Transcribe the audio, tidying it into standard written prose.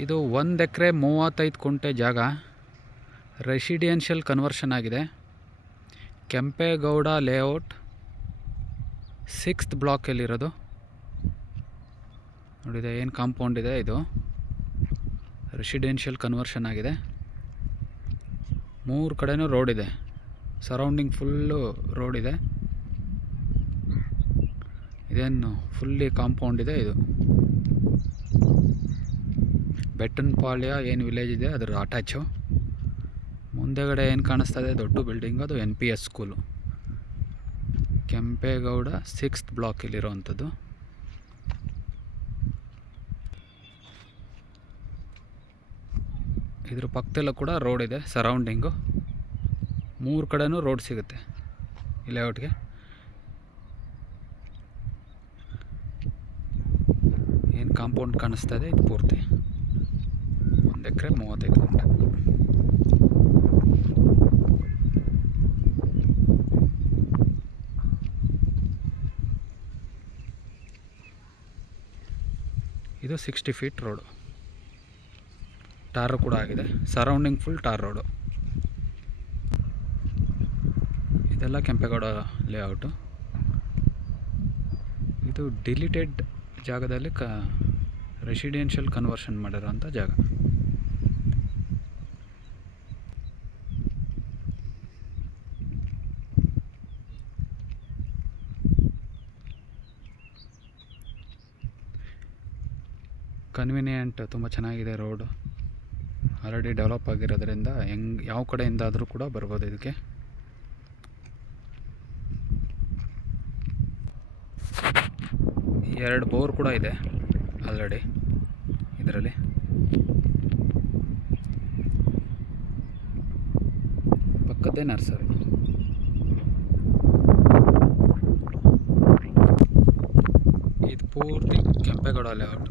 ಇದು 1 ಎಕರೆ 35 ಕುಂಟೆ ಜಾಗ ರೆಸಿಡೆನ್ಷಿಯಲ್ ಕನ್ವರ್ಷನ್ ಆಗಿದೆ. Kempegowda layout 6th ಬ್ಲಾಕಲ್ಲಿರೋದು. ನೋಡಿದೆ ಏನು ಕಾಂಪೌಂಡ್ ಇದೆ, ಇದು ರೆಸಿಡೆನ್ಷಿಯಲ್ ಕನ್ವರ್ಷನ್ ಆಗಿದೆ. 3 ಕಡೆನೂ ರೋಡ್ ಇದೆ, ಸರೌಂಡಿಂಗ್ ಫುಲ್ಲು ರೋಡ್ ಇದೆ. ಇದೇನು ಫುಲ್ಲಿ ಕಾಂಪೌಂಡ್ ಇದೆ. ಇದು ಬೆಟ್ಟನಪಾಳ್ಯ ಏನು ವಿಲೇಜ್ ಇದೆ ಅದರ ಅಟ್ಯಾಚು. ಮುಂದೆಗಡೆ ಏನು ಕಾಣಿಸ್ತಾ ಇದೆ ದೊಡ್ಡ ಬಿಲ್ಡಿಂಗ್, ಅದು NPS ಸ್ಕೂಲು. ಕೆಂಪೇಗೌಡ 6th ಬ್ಲಾಕಲ್ಲಿರೋವಂಥದ್ದು. ಇದ್ರ ಪಕ್ಕದಲ್ಲೂ ಕೂಡ ರೋಡ್ ಇದೆ, ಸರೌಂಡಿಂಗು 3 ಕಡೆನೂ ರೋಡ್ ಸಿಗುತ್ತೆ ಈ ಲೇಔಟ್ಗೆ. ಏನು ಕಾಂಪೌಂಡ್ ಕಾಣಿಸ್ತಾ ಇದೆ, ಇದು ಪೂರ್ತಿ 1 ಎಕರೆ 35 ಕುಂಟೆ. ಇದು 60 ಫೀಟ್ ರೋಡು, ಟಾರು ಕೂಡ ಆಗಿದೆ. Surrounding full tar road. ಇದೆಲ್ಲ ಕೆಂಪೇಗೌಡ ಲೇಔಟು. ಇದು ಡಿಲಿಟೆಡ್ ಜಾಗದಲ್ಲಿ ರೆಸಿಡೆನ್ಷಿಯಲ್ ಕನ್ವರ್ಷನ್ ಮಾಡಿರೋಂಥ ಜಾಗ. ಕನ್ವಿನಿಯೆಂಟ್, ತುಂಬ ಚೆನ್ನಾಗಿದೆ ರೋಡು. ಆಲ್ರೆಡಿ ಡೆವಲಪ್ ಆಗಿರೋದ್ರಿಂದ ಯಾವ ಕಡೆಯಿಂದಾದರೂ ಕೂಡ ಬರ್ಬೋದು ಇದಕ್ಕೆ. ಎರಡು ಬೋರ್ ಕೂಡ ಇದೆ ಆಲ್ರೆಡಿ ಇದರಲ್ಲಿ. ಪಕ್ಕದ್ದೇ ನರ್ಸರಿ. ಇದು ಪೂರ್ತಿ ಕೆಂಪೇಗೌಡ ಲೇಔಟ್.